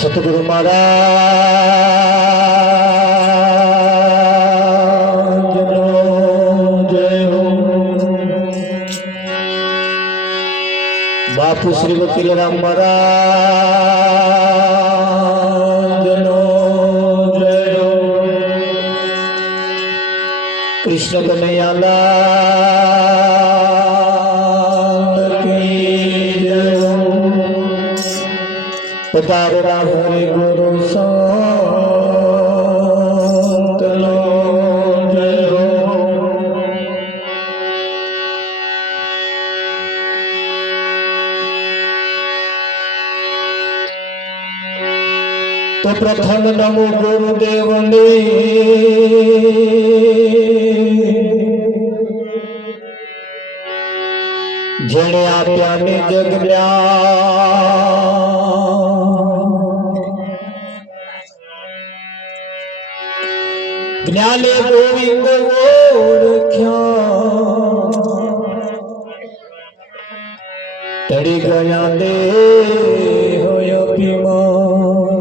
सतगुरु महाराज जय हो। बापू श्री वकील राम महाराज जय हो। कृष्ण कन्हैया पधारेला हरे गुरु संत लो जय हो। तो प्रथम नमो गुरुदेव ने जेणे आप्या ने जगल्या ज्ञाने गोविंद ओळख्या टड़ी गया देह अभिमान।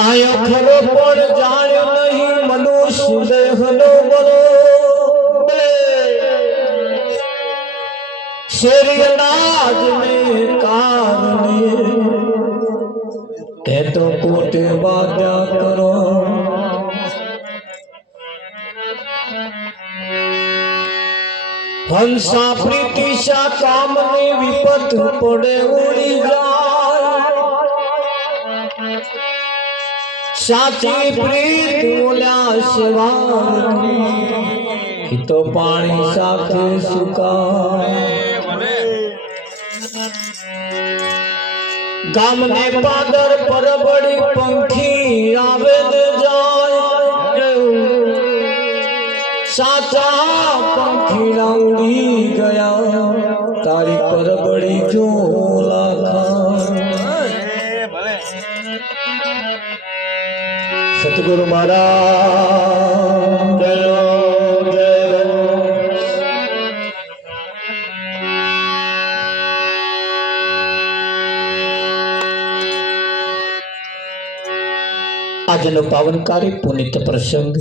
आया खरो पण जाण्यो नहीं मनुष्य देहनो बलो शेरी अनाज में कारणे ते तो कोटे बाजा करो। हंसा प्रीतिशा काम ने विपत पड़े उड़ी जाए साची प्रीत बोल्या शिवानी तो पानी साथे सुका। गाम ने पादर पर बड़ी पंखी आवे दे जाए साचा पंखी उड़ी गया तारी पर बड़ी झोला खा। सतगुरु महाराज जय हो जय हो। આજનો પાવનકારી પુનિત પ્રસંગ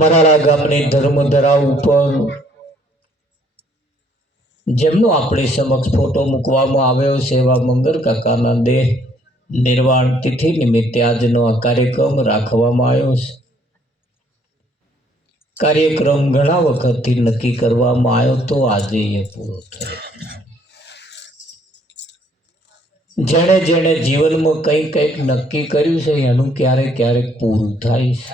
મરાળા ગામની ધર્મધરા ઉપર જેમનો આપણી સમક્ષ ફોટો મૂકવામાં આવ્યો છે એવા મંગળ કાકાના દેહ નિર્વાણ તિથિ નિમિત્તે આજનો આ કાર્યક્રમ રાખવામાં આવ્યો છે। કાર્યક્રમ ઘણા વખતથી નક્કી કરવામાં આવ્યો તો આજે એ પૂરો થયો। જેણે જેણે જીવનમાં કંઈક કંઈક નક્કી કર્યું છે એનું ક્યારેક ક્યારેક પૂરું થાય છે।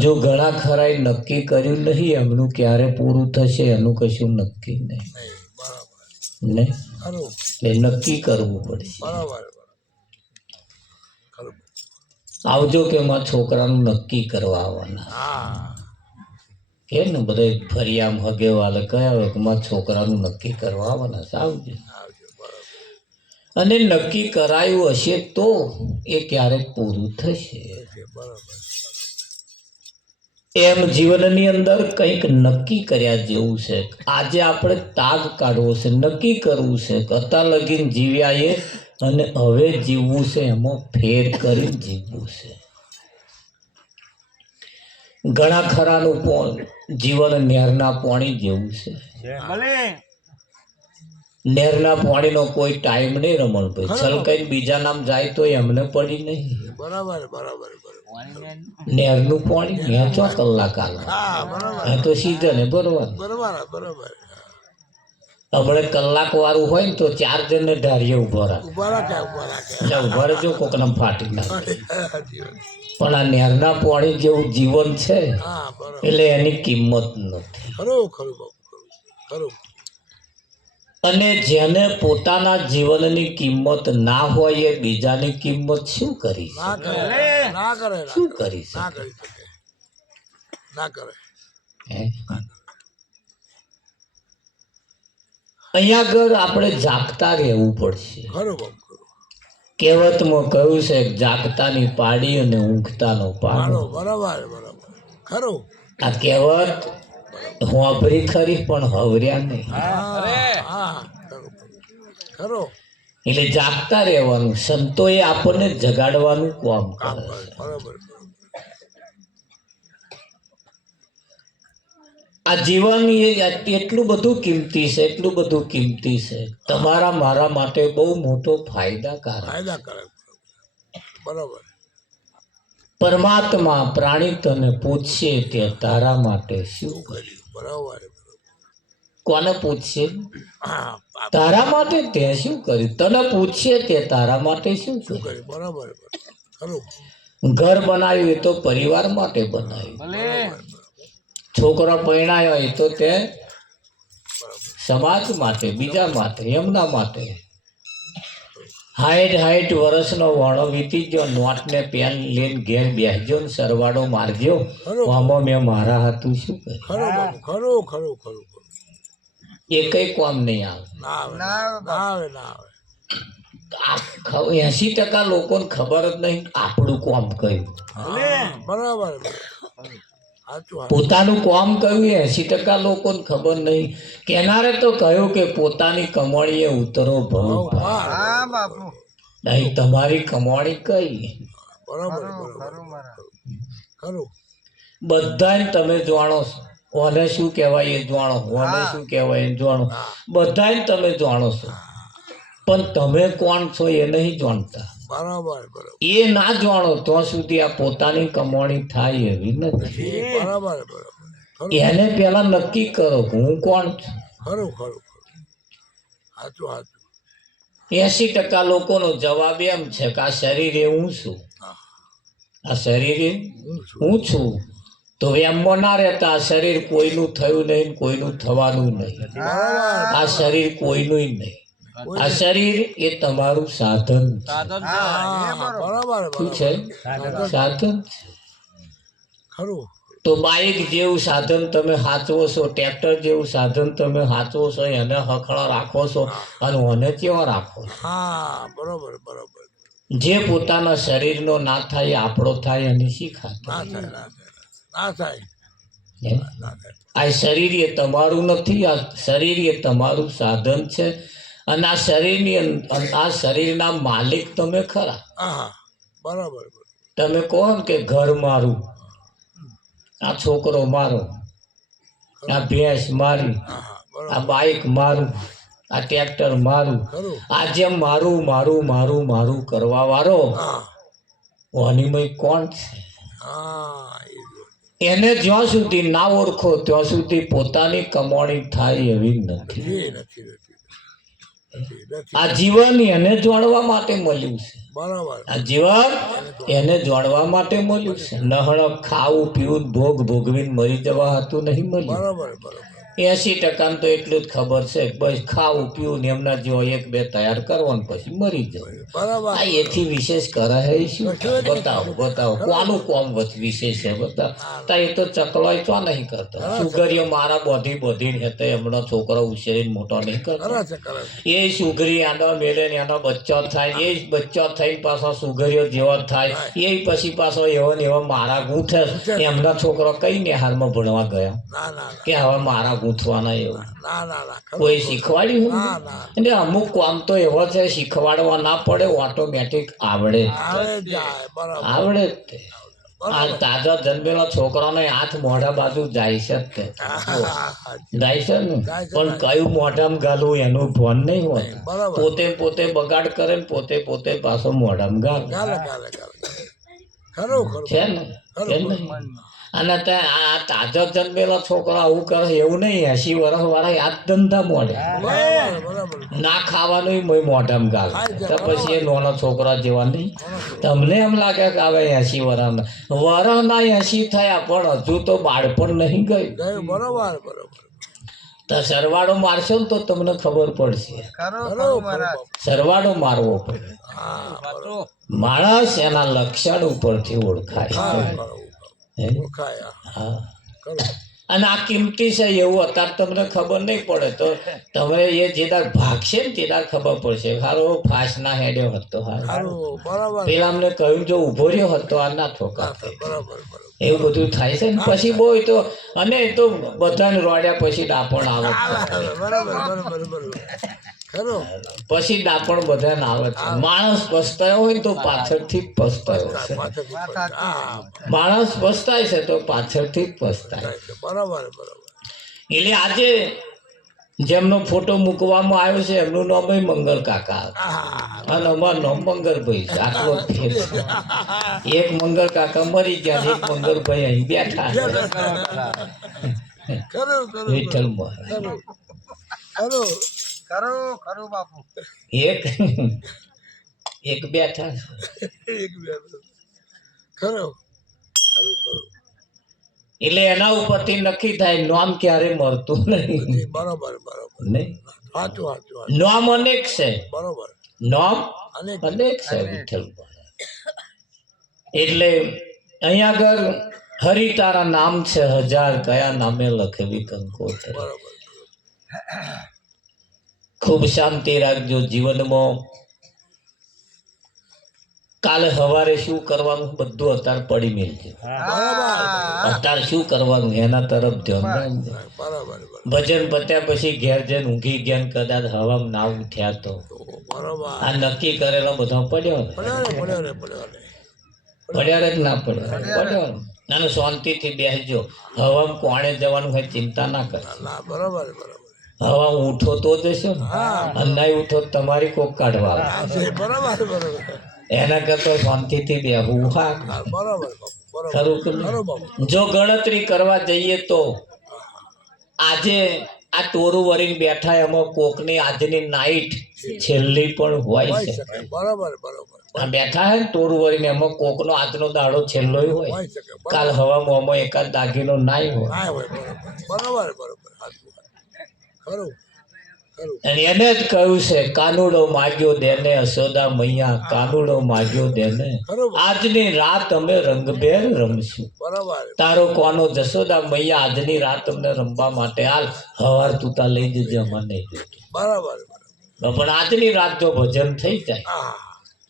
હજુ ઘણા ખરાએ નક્કી કર્યું નહીં એમનું ક્યારે પૂરું થશે એનું કશું નક્કી નહીં ને એટલે નક્કી કરવું પડશે। આવજો કે મારા છોકરાનું નક્કી કરવા આવવાના કે ને બધા ફરિયામ હગે વાલે કયા હોય કે મારા છોકરાનું નક્કી કરવા આવવાના આવજો। અને નક્કી કરાયું હશે તો એ ક્યારેક પૂરું થશે. બરાબર. એમ જીવનની અંદર કંઈક નક્કી કર્યા જેવું છે. આજે આપણે તાગ કાઢવો છે, નક્કી કરવું છે કે અત્યાર લગીન જીવ્યા એ અને હવે જીવવું છે, એમાં ફેર કરી જીવવું છે. ઘણા ખરાનું જીવન નહેરના પાણી જેવું છે. નહેરના પાણીનો કોઈ ટાઈમ નહીં રમણભાઈ. છલકાઈને બીજા નામ જાય તો એમને પડી નહીં. બરાબર બરાબર બરાબર. નહેરનું પાણી ત્યાં ચો કલાક હાલે, હા બરાબર ત્યાં તો સીઝન બરોબર. બરાબર બરાબર. હમણાં કલાક વાળું હોય ને તો 4 જણને ઢારીએ ઉભા રાખે. ઉભા રાખે ઉભા રાખે. એટલે ઉભા રહેજો કોકને ફાટી નાખે. સાચી વાત. પણ આ નહેરના પાણી જેવું જીવન છે હા બરાબર. એટલે એની કિંમત નથી. ખરું ખરું બાપુ ખરું ખરું. અને જેને પોતાના જીવનની કિંમત ના હોય એ બીજાની કિંમત શું કરી શકે? ના કરે ના કરે શું કરી ના શકે? કરી શકે. ના કરે. હે? અહીંયા આગળ આપણે જાગતા રહેવું પડશે. ખરું બાપુ ખરું. કહેવતમાં કહ્યું છે જાગતાની પાડી અને ઊંઘતાનો પાડો. બરાબર બરાબર. ખરું. આ કહેવત હોંભરી ખરી પણ હવર્યા નહીં. હા ખરું ખરું. એટલે જાગતા રહેવાનું. સંતોએ આપણને જગાડવાનું કામ કામ કરે કરે. છે. બરાબર. આ જીવન એ એટલું બધું કિંમતી છે, એટલું બધું કિંમતી છે. તમારા મારા માટે બહુ મોટો ફાયદાકારક. ફાયદા કરે. બરાબર. પરમાત્મા પ્રાણી તને પૂછશે કે તારા માટે શું કર્યું? બરાબર. કોને પૂછશે? હા તારા માટે તે શું કર્યું? તને પૂછશે કે તારા માટે શું શું કર્યું? કર્યું? બરાબર ખરું. ઘર બનાવ્યું એ તો પરિવાર માટે બનાવ્યું. છોકરો પરણાયો એ તો તે સમાજ માટે, બીજા માટે, એમના માટે. 60 વર્ષનો વાળો વીતી ગયો, નોટને પેન લઈને ઘેર બેસજો ને સરવાળો મારજો. આમાં મેં મારા હાથું શું કર્યું? ખરું બાપુ ખરું ખરું ખરું ખરું. એ કઈ કામ નહીં આવે. ના આવે ના આવે ના આવે. 80% લોકોને ખબર જ નહીં આપણું કામ કયું. બરાબર. સાચું. પોતાનું કામ કયું 80% લોકોને ખબર નહીં. કેનારે તો કહ્યું કે પોતાની કમાણીએ ઉતરો ભવ. હા બાપુ. નહીં તમારી કમાણી કઈ? બરાબર ખરું. બધાને તમે જાણો છો. ઓને શું કહેવાય એ જાણો, ઓને શું કહેવાય એ જાણો, બધાને તમે જાણો છો. પણ તમે કોણ છો એ નહીં જાણતા. બરાબર બરાબર. એ ના જાણો ત્યાં સુધી આ પોતાની કમાણી થાય એવી નથી. બરાબર બરાબર. એને પેલા નક્કી કરો હું કોણ છું. ખરું ખરું ખરું. સાચું સાચું. 80% લોકોનો જવાબ એમ છે કે આ શરીરે હું છું. આ શરીરે હું છું. તો એમમાં ના રહેતા આ શરીર કોઈનું થયું નહીં, કોઈનું થવાનું નહીં. આ શરીર કોઈનું નહીં. આ શરીર એ તમારું સાધન છે. બરાબર શું છે? સાધન છે. ખરું. તો બાઇક જેવું સાધન તમે હાચવો છો, ટ્રેક્ટર જેવું સાધન તમે હાચવો છો, એને હખણા રાખો છો અને મને કેવા રાખો છો? હા બરોબર બરોબર. જે પોતાના શરીરનો ના થાય આપણો થાય એની શી ખાતર? ના થાય ના થાય ના થાય હે? ના થાય. આ શરીર એ તમારું નથી. આ શરીર એ તમારું સાધન છે. અને આ શરીરના માલિક તમે ખરા. હા બરાબર. તમે કહો ને કે ઘર મારું, આ છોકરો મારો, આ ભેંસ મારી, આ બાઇક મારું, આ ટ્રેક્ટર મારું. ખરું. આ જેમ મારું મારું મારું મારું કરવા વાળો ઓનીમય કોણ છે? હા એને જ્યાં સુધી ના ઓળખો ત્યાં સુધી પોતાની કમાણી થાય એવી નથી. નથી નથી નથી. આ જીવન એને જોડવા માટે મળ્યું છે. બરાબર. આ જીવન એને જોડવા માટે મળ્યું છે. નહણ ખાવું પીવું ભોગ ભોગવીને મરી જવા હતું નહીં મળ્યું. બરાબર બરાબર. 80% તો એટલું જ ખબર છે કે બસ ખાવું પીવું ને એમના જેવો એક બે તૈયાર કરવાનું પછી મરી જવું. બરાબર આ એથી વિશેષ કરે છે શું? બતાવો બતાવો કોનું કોમ વિશેષ છે બતાવો. તા એ તો ચકલોય તો નહીં કરતો. સુગરીઓ મારા બોધી હેતે હમણાં છોકરો ઉછેરીને મોટો નહીં કરતો. કરે છે કરે છે એ સુગરી આના મેલે ને એનો બચ્ચો થાય, એ બચ્ચો થઈને પાછો સુગરીઓ જેવો થાય, એ પછી પાછો એવો ને એવો મારા ગૂંથે. એમના છોકરો કઈ નિહારમાં ભણવા ગયા ના ના કે હવે મારા ગૂંથવાના એવું ના ના ના ખરું. કોઈ શીખવાડ્યું ના નથી? ના એટલે અમુક કામ તો એવો છે શીખવાડવા ના પડે, ઓટોમેટિક આવડે જ. આવે જાય બરાબર આવડે જ તે. આ તાજા જન્મેલા છોકરાને હાથ મોઢા બાજુ જાય છે જ તે. જાય છે ને, પણ કયું મોઢામાં ગાલવું એનું ભાન નહીં હોય. બરાબર પોતે બગાડ કરે ને પોતે પાછો મોઢામાં ગાલે ગાલે ગાલે ગાલે ખરું ખરું છે ને, કે નહીં? અને આ તાજા જન્મેલા છોકરા આવું કરે એવું નહીં. 80 વર્ષ વાળા યાદ ધંધા મોડે બરાબર બરાબર ના ખાવાનું મોઢામાં ગાલે તો પછી એ નાના છોકરા જેવા નહીં. તમને એમ લાગે કે હવે 80 વર્ષના 80 થયા પણ હજુ તો બાળપણ નહીં ગયું. ગયું બરોબર બરોબર તો સરવાળો મારશો ને તો તમને ખબર પડશે. સરવાળો મારવો પડે. હા બરોબર માણસ એના લક્ષણ ઉપરથી ઓળખાય. હે? ઓળખાય હા. ખરું અને આ કિંમતી છે એવું અત્યારે તમને ખબર નહીં પડે તો તમે એ જેદાર ભાગશે ને તેદાર ખબર પડશે. હારો ફાસ ના હેડ્યો હતો હારો. ખરું બરાબર પેલા અમને કહ્યું જો ઉભો રહ્યો હતો આ ના ઠોકા બરાબર બરાબર એવું બધું થાય છે ને પછી બહુ તો અને એ તો બધાને રોડ્યા પછી ડાપણ આવે જ છે. બરાબર બરાબર બરાબર ખરું પછી ડાપણ બધાને આવે છે. માણસ પસ્તાયો હોય ને તો પાછળથી જ પસ્તાયો છે. હા માણસ પસ્તાય છે તો પાછળથી જ પસ્તાય. બરાબર બરાબર એટલે આજે જેમનો ફોટો મૂકવામાં આવ્યો છે એમનું નામ મંગળ કાકા અને અમારું નામ મંગળભાઈ છે. આટલો જ ફેર છે. એક મંગળ કાકા મરી ગયા, એક મંગળભાઈ અહીં બેઠા છે. ખરું ખરું વિઠ્ઠલ મહારાજ ખરું ખરું ખરું બાપુ. એક બેઠા છે. એક બે ખરું ખરું ખરું એટલે એના ઉપરથી નક્કી થાય નામ ક્યારે મળતું નહીં. બરોબર બરોબર નહીં? સાચું સાચું નામ અનેક છે, બરોબર નામ અને અનેક છે વિઠ્ઠલ મહારાજ. એટલે અહીંયા આગળ હરિ તારા નામ છે 1000, કયા નામે લખવી કંકોત્રી. બરોબર ખૂબ શાંતિ રાખજો જીવનમાં. કાલે સવારે શું કરવાનું બધું અત્યારે પડી મેળજો. અત્યારે શું કરવાનું એના તરફ ધ્યાન રાખજો. બરાબર ભજન પત્યા પછી ઘેર જઈને ઊંઘી ગયા ને કદાચ હવામાં ના ઉઠ્યા તો બરોબર આ નક્કી કરેલો બધો પડ્યો ને. પડ્યો રે પડ્યો રે પડ્યો જ ના પડ્યો અને શાંતિથી બેસજો. હવામાં કોણે જવાનું હોય ચિંતા ના કર. ના બરોબર બરોબર હવા ઉઠો તો જશો ને, અને નહીં ઉઠો તો તમારી કોક કાઢવા આવે. બરોબર બરોબર એના કરતા શાંતિથી બેહવું હા બરોબર બરોબર ખરું કે નહીં? ખરું બાબુ જો ગણતરી કરવા જઈએ તો આજે આ ટોરું વળીને બેઠા એમાં કોકની આજની નાઈટ છેલ્લી પણ હોય હોય છે. શકે બરોબર બરોબર આ બેઠા હે ને ટોરું વળીને એમાં કોકનો આજનો દાડો છેલ્લો હોય. હોય શકે કાલ હવામાં એકાદ દાગીનો નાય હોય. ના હોય બરોબર બરોબર સાચું ખરું ખરું અને એને જ કહ્યું છે કાનુડો માગ્યો દેને અશોદા મૈયા, કાનુડો માગ્યો દેને. ખરું આજની રાત અમે રંગભેર રમશું. બરોબર તારો કોનો જશોદા મૈયા આજની રાત અમને રમવા માટે હાલ હવાર તુતા લઈ જજે અમને. બરોબર પણ આજની રાત જો ભજન થઈ જાય હા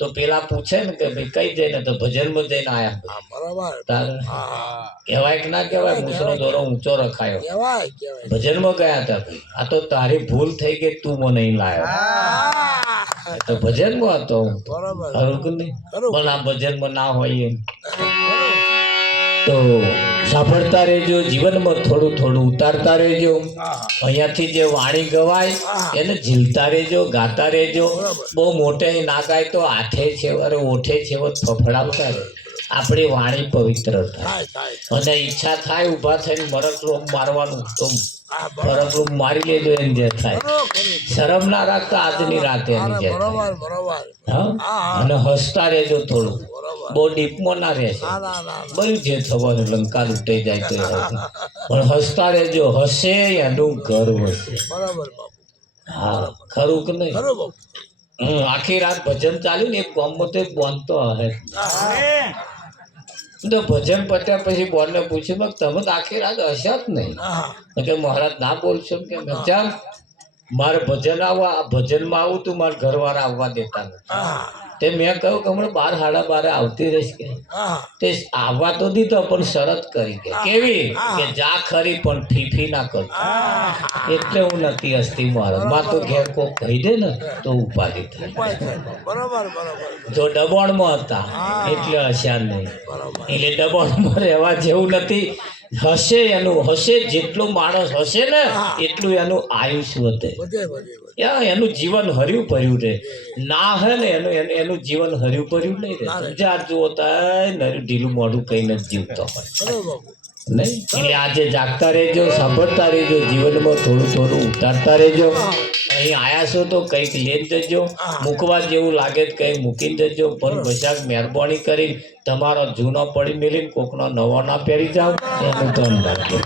તો પેલા પૂછે ને કે ભાઈ કઈ જઈને તો ભજનમાં જઈને આયા. હા બરોબર તારે હા કહેવાય કે ના કહેવાય? મૂછનો દોરો ઊંચો રખાયો, કહેવાય કહેવાય ભજનમાં ગયા હતા. ભાઈ આ તો તારી ભૂલ થઈ ગઈ, તું મને નહીં લાયો. તો ભજનમાં હતો હું તો. બરોબર ખરું કે નહીં? ખરું પણ આ ભજનમાં ના હોય એમ ખરું તો સાંભળતા રહેજો. જીવનમાં થોડું થોડું ઉતારતા રહેજો. અહીંયાથી જે વાણી ગવાય એને ઝીલતા રહેજો, ગાતા રહેજો. બહુ મોટે ના ગાય તો હાથે છે અરે ઓઠે છે ફફડાવતા રહે. આપણી વાણી પવિત્ર થાય. થાય થાય અને ઈચ્છા થાય ઊભા થઈને મરકલોક મારવાનું તો હા બરોબર મરકલોક મારી લેજો એમ જે થાય. ખરું શરમ ના રાખતા આજની રાતે એની જે થાય. બરોબર બરોબર હા અને હસતા રહેજો થોડું. બરોબર બહુ ડીપમાં ના રહેશે. ના ના ના બધું જે થવાનું લંકા લૂંટાઈ જાય તો એ હતું. પણ હસતા રહેજો, હસે એનું ઘર વસે. બરાબર બાપુ હા, ખરું કે નહીં? ખરું બાપુ આખી રાત ભજન ચાલ્યું ને એક ગામમાં તો એક બોનતો હે. તો ભજન પત્યા પછી બોનને પૂછ્યું "બા, તમે તો આખી રાત હસ્યા જ નહીં?" હા કે મહારાજ ના બોલશો કે ચાલ મારે ભજન આવવા ભજનમાં આવું તું મારા ઘરવાળા આવવા દેતા નથી. હા તે મેં કહ્યું કે હમણાં 12 સાડા 12 આવતી રહીશ કે હા તે આવવા તો દીધો પણ શરત કરી કે કેવી કે જા ખરી પણ ફીફી ના કર. એટલે હું નથી હસતી મહારાજ માં તો ઘેર કોક કહી દે ને તો ઉપાધિ થાય. ઉપાય થાય બરાબર બરાબર જો દબાણમાં હતા એટલે હસ્યા નહીં. બરાબર એટલે દબાણમાં રહેવા જેવું નથી. હશે એનું હશે, જેટલું માણસ હશે ને એટલું એનું આયુષ્ય વધે. બધે બધે બધે એનું જીવન હર્યું ભર્યું રહે. ના હે ને એનું જીવન હર્યું ભર્યું નહીં રહે. સમજ્યા? જુઓ તાય ઢીલું મોઢું કહીને જ જીવતો હોય ખરું બાપુ નહીં. એટલે આજે જાગતા રહેજો, સાંભળતા રહેજો, જીવનમાં થોડું થોડું ઉતારતા રહેજો. અહીં આયા છો તો કંઈક લઈને જજો. મૂકવા જેવું લાગે તો કંઈક મૂકીને જજો. પણ વૈશાખ મહેરબાની કરી તમારો જૂનો પડી મેલીને કોકનો નવો ના પહેરી જાઓ એનું ધ્યાન રાખજો.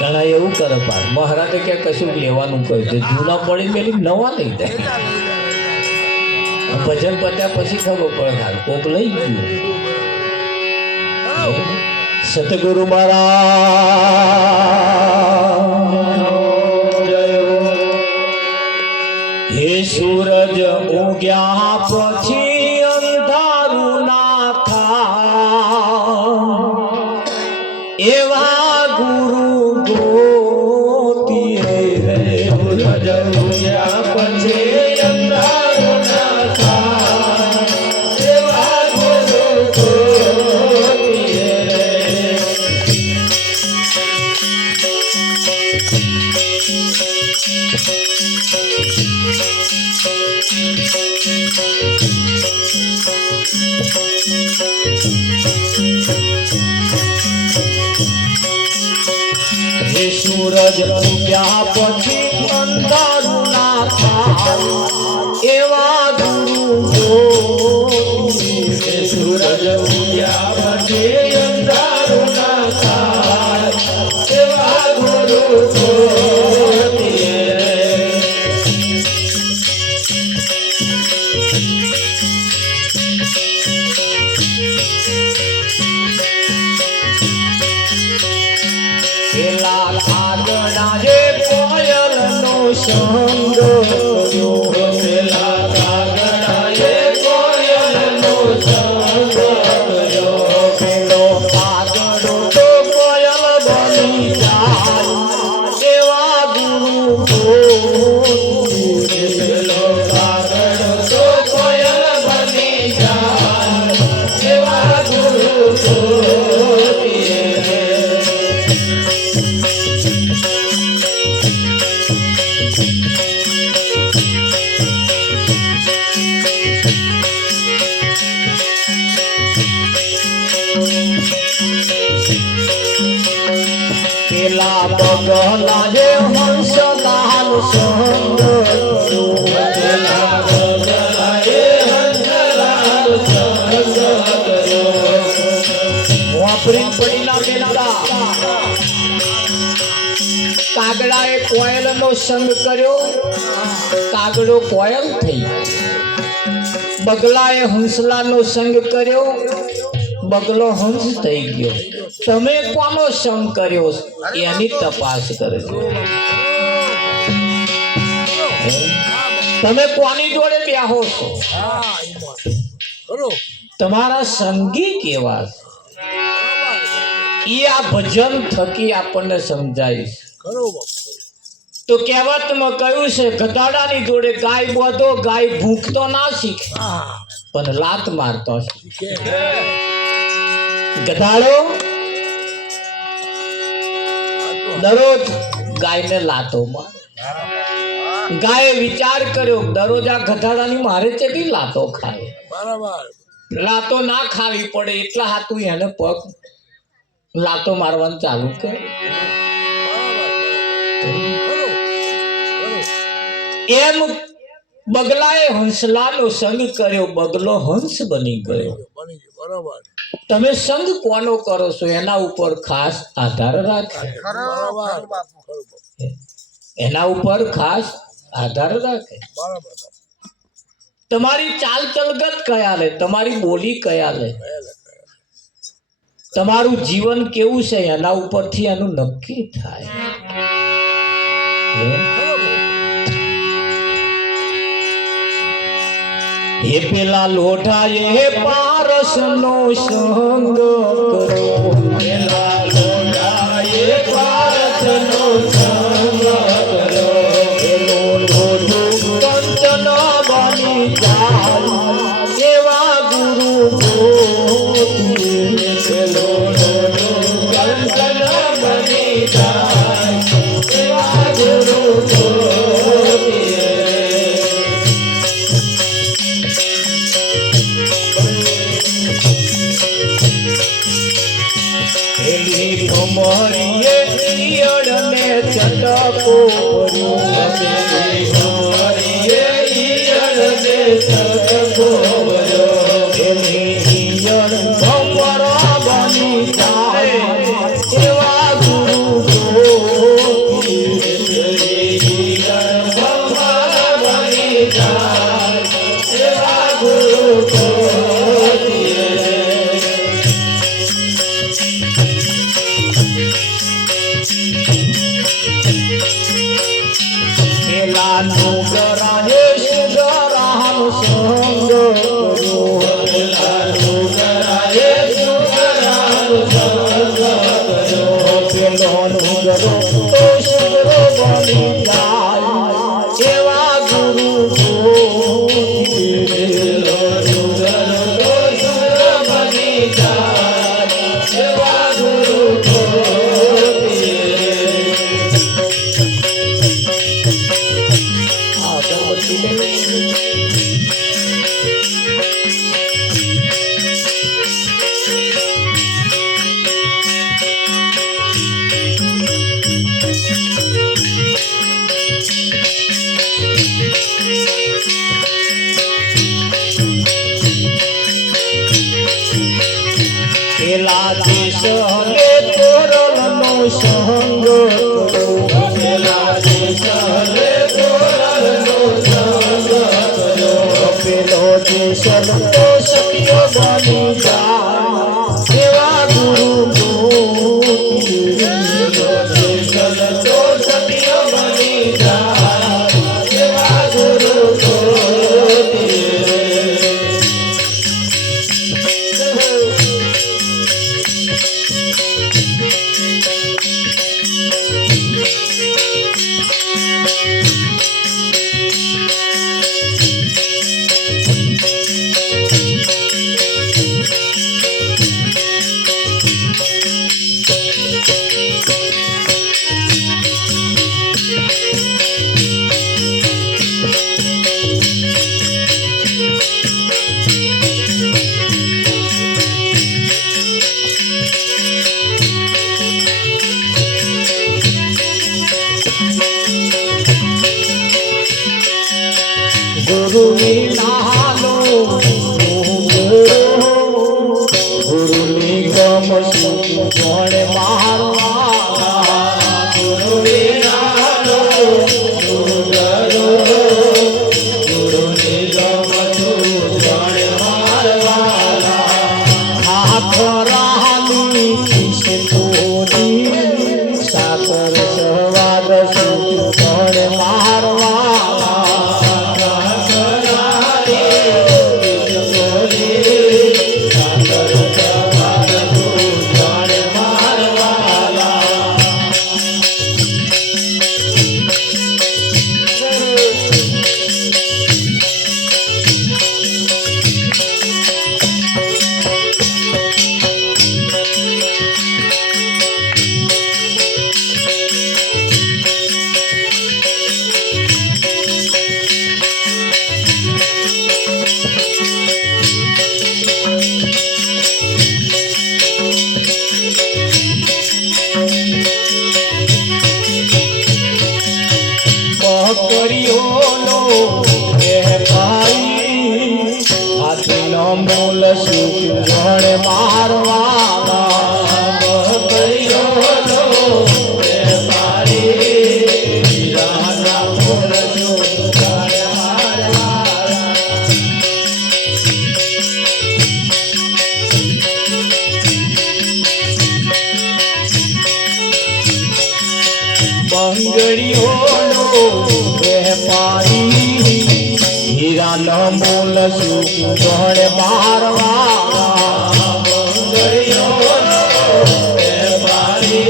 ઘણા એવું કરે પાર મહારાજે કે કશું લેવાનું કહ્યું છે, જૂના પડી મેલી નવા લઈ જાય. ભજન પત્યા પછી ખબર પડે હાલ કોક લઈ ગયું. સતગુરુ મહારાજ હે સૂરજ ઉગ્યા પછી અંધારું ના થાય એવા ગુરુ ગોતીએ રે. સૂરજ ઉગ્યા પછી અંધારું ના થાય એવા ગુરુ ગોતીએ રે. હે સૂરજ ઉગ્યા પછી અંધારું ના થાય એવા ગુરુ ગોતીએ. હે સૂરજ ઉગ્યા પછી અંધારું ના થાય એવા ગુરુ ગોતીએ. પેલા કાગડા જે કોયલનો સંગ કર્યો. પેલા કાગડા જે કોયલનો સંગ કર્યો. પેલો કાગડો તો કોયલ બની જાય એવા ગુરુ ગોતીએ. પેલો કાગડો તો કોયલ બની જાય એવા ગુરુ ગોતીએ. પેલા બગલા જે હંસલાલ સંગ કર્યો. પેલા બગલા જે હંસલાલ સંગ કર્યો. વાપરી પડેલા બેનતા કાગડાએ કોયલનો સંગ કર્યો. કાગડો કોયલ થઈ. બગલાએ હંસલાનો સંગ કર્યો. બગલો હંસ થઈ ગયો. તમે કોનો સંગ કર્યો એની તપાસ કરજો. તમે કોની જોડે બેહો છો? હા ઈમાન ખરું તમારા સંગી કેવા છે એ આ ભજન થકી આપણને સમજાય છે. ખરું બાપુ તો કહેવતમાં કહ્યું છે ગધાડાની જોડે ગાય બોધો, ગાય ભૂખતો ના શીખે હા પણ લાત મારતો શીખે. કે ગધાડો દરરોજ ગાયને લાતો મારે. ગાયે વિચાર કર્યો દરરોજ આ ગધાડાની મારે ચેટલી લાતો ખાય. બરાબર લાતો ના ખાવી પડે એટલા હાથું એને પગ લાતો મારવાનું ચાલુ કરે. ખરું ખરું એમ બગલાએ હંસલાનો સંગ કર્યો, બગલો હંસ બની ગયો. બની ગયું બરોબર તમે સંગ કોનો કરો છો એના ઉપર ખાસ આધાર રાખે. ખરું બરોબર ખરું બાપુ ખરું બાપુ. એના ઉપર ખાસ આધાર રાખે. બરોબર બાપુ. તમારી ચાલ ચલગત કયા લે, તમારી બોલી કયા લે, કહેલે. તમારું જીવન કેવું છે એના ઉપરથી એનું નક્કી થાય. હે? એ પેલા લોઢાએ પારસનો સંગ કર્યો, પેલા લોઢાએ પારસનો સંગ કર્યો, પેલો લોઢો કંચન બની જાય એવા ગુરુ ગોતીએ. પેલો લોઢો કંચન બની જાય એવા ગુરુ ગોતીએ. એની ભમરીએ ઈયળને ચટકો કર્યો, એની ભમરીએ ઈયળને ચટકો કર્યો, એની ઈયળ ભમરા બની જાય એવા ગુરુ ગોતીએ. એની ઈયળ ભમરા બની જાય એવા ગુરુ ગોતીએ. પેલા નુગરાએ સુગરાનો સંગ કર્યો, પેલા નુગરાએ સુગરાનો સંગ કર્યો, પેલો નુગરો તો સુગરો બની જાય એવા ગુરુ ગોતીએ. પેલો નુગરો તો સુગરો બની જાય એવા ગુરુ ગોતીએ. પેલા દેશ હલે તોરલનો સંગ કર્યો, પેલા દેશ હલે તોરલનો સંગ કર્યો, પેલો દેશ તો સખીઓ બની જાય એવા ગુરુ ગોતીએ. પેલો દેશ તો સખીઓ બની જાય એવા ગુરુ ગોતીએ. સુખ ગણે મારવાલા બંગડીઓનો વેપારી હીરાના મોલ સુખ ગણે મારવાલા બંગડીઓનો વેપારી હીરાનો મોલ સુખ ગણે મારવાલા બંગડીઓનો વેપારી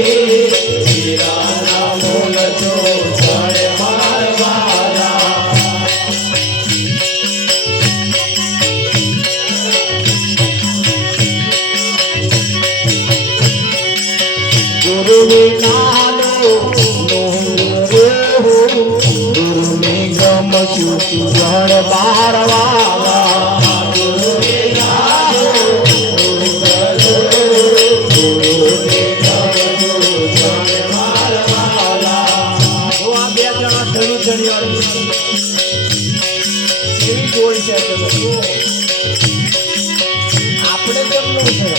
હીરાના મોલ સુખ ગણે મારવાલા ગુરુ વિનાનો ગુરુ નિગમ સુખ ગણ બારવાલા ગુરુ વિનાનો ગુરુ નિગમ સુખ ગણ બારવાલા જો આ બે જણા ધણી ધણી વાળી કેવી જોઈ છે તમે જુઓ. આપણે કેમનું છે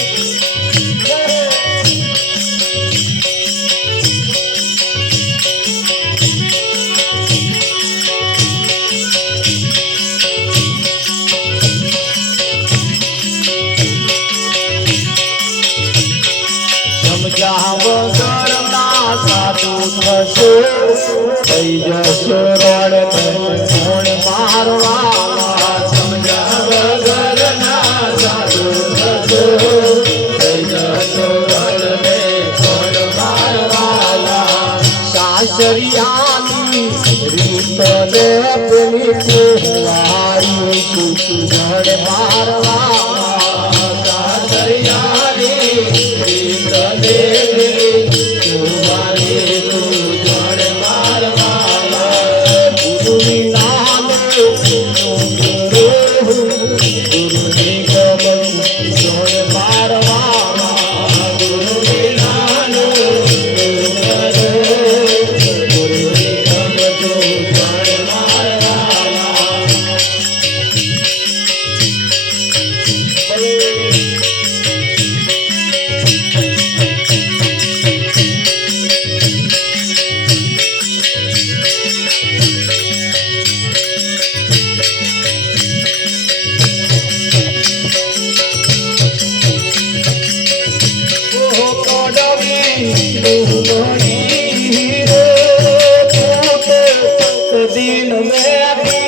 સમજાવ ગરના સાધુ થશો થઈ જશો રડ કોણ મારવાલા સમજાવ ગરના સાધુ થશો થઈ જશો રડ કોણ મારવાલા સાસરિયાની રીતને પેલી કહેવાયું સુખ ગણ મારવાલા સાસરિયાની दिन में भी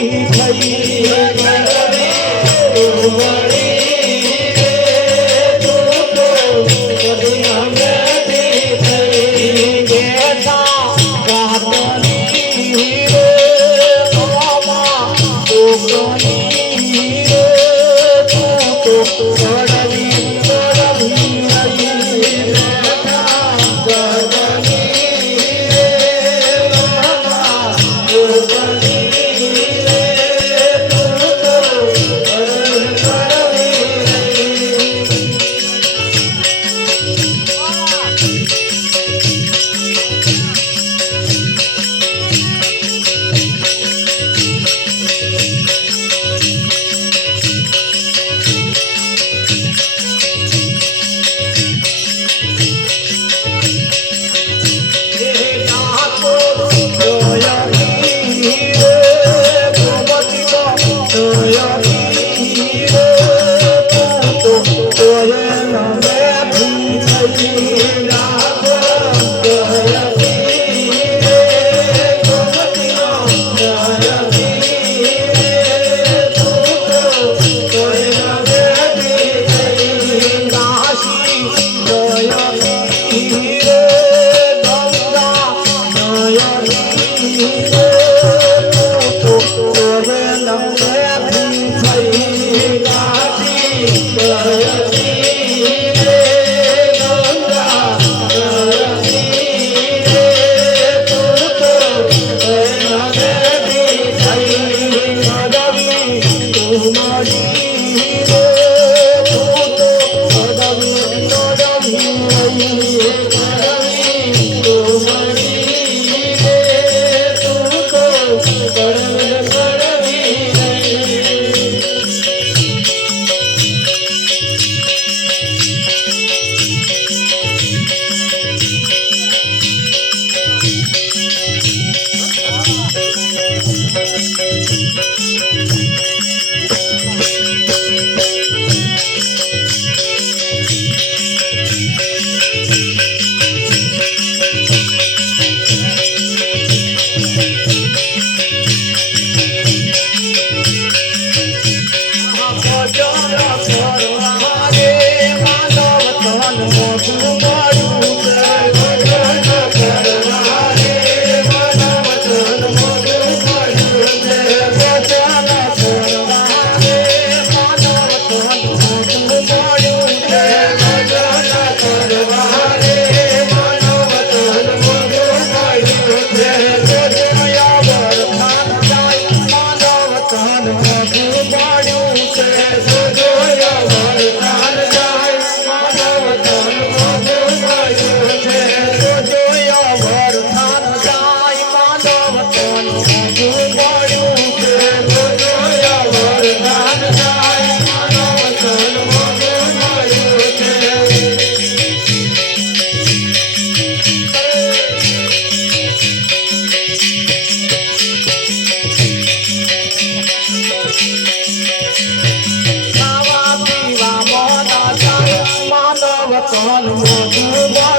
મળ્યું છે ભજન કરવા રે માનવ તન મોઢું મળ્યું છે જોજયા વરદાન જાય માનવ તન મોઢું મળ્યું છે જોજયા વરદાન જાય માનવ તન મોઢું મળ્યું છે જોજયા વરદાન જાય માનવ તન મોઢું મળ્યું છે જોજયા વરદાન જાય માનવ તન મોઢું મળ્યું છે ખાવા પીવા મોના જાય માનવ તન મોઢું